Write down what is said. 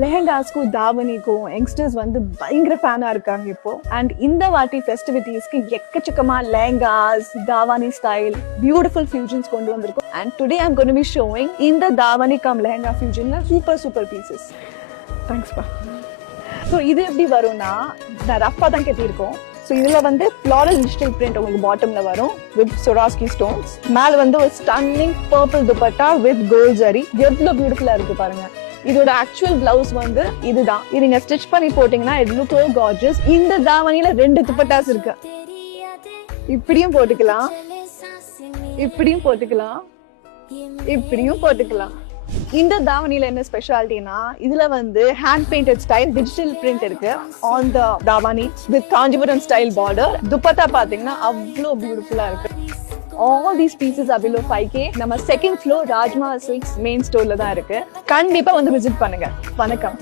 லெஹங்காஸ்க்கும் தாவணிக்கும் youngsters வந்து பயங்கர ஃபேனா இருக்காங்க இப்போ. அண்ட் இந்த வாட்டி ஃபெஸ்டிவிட்டிஸ்க்கு எக்கச்சக்கமா லெஹங்காஸ் தாவணி ஸ்டைல் பியூட்டிஃபுல் ஃபியூஷன்ஸ் கொண்டு வந்திருக்கோம். And today I'm going to be showing இந்த தாவணி கம் லெஹங்கா ஃபியூஷன்ல சூப்பர் பீசஸ். தேங்க்ஸ்பா. ஸோ இது எப்படி வரும்னா, நான் ரஃபா தான் கட்டியிருக்கோம். ஸோ இதுல வந்து ஃப்ளாரல் டிஜிட்டல் பிரிண்ட் உங்களுக்கு பாட்டம்ல வரும் வித் சொராஸ்கி ஸ்டோன்ஸ். மேல வந்து ஒரு stunning purple dupatta with gold zari. எவ்வளவு பியூட்டிஃபுல்லா இருக்கு பாருங்க. இதோட ஆக்சுவல் பிளவுஸ் வந்து இதுதான். இது நீங்க ஸ்டிச் பண்ணி போட்டீங்கன்னா இட் லுக் சோ கார்ஜியஸ். இந்த தாவணியில 2 துப்பட்டாஸ் இருக்கு. இப்படியும் போட்டுக்கலாம், இப்படியும் போட்டுக்கலாம், இப்படியும் போட்டுக்கலாம். இந்த தாவணியில என்ன ஸ்பெஷாலிட்டினா, இதுல வந்து hand painted style digital print இருக்கு ஆன் த தாவணி with Kanchipuram style border. Dupatta பாத்தீங்கன்னா அவ்வளோ பியூட்டிஃபுல்லா இருக்கு. All these pieces are below 5K. நம்ம second floor rajma silks main ஸ்டோர்ல தான் இருக்கு. கண்டிப்பா வந்து விசிட் பண்ணுங்க. வணக்கம்.